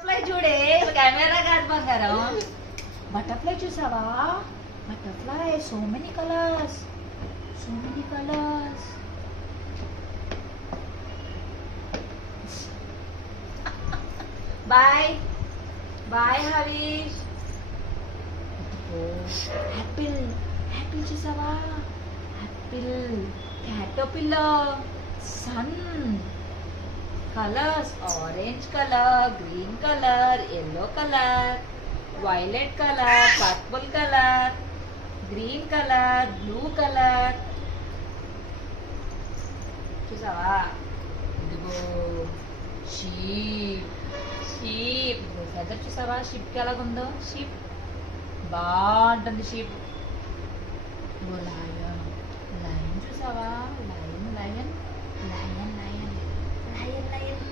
Butterfly చూడే camera కాదు బంగారం. బటర్ఫ్లై చూసావా? Butterfly so many colours, so many colours. Bye bye Harish. Apple, apple చూసావా? Apple, caterpillar, sun, colours orange colour, green colour, yellow colour, violet colour, purple colour, green colour, blue colour. చూసావా? ఇదిగో sheep, sheep feather చూసావా? షీప్కి ఎలాగుందో? Sheep బాగుంటుంది sheep. ఇదిగో lion, lion చూసావా? Lion lion lion lion lion lion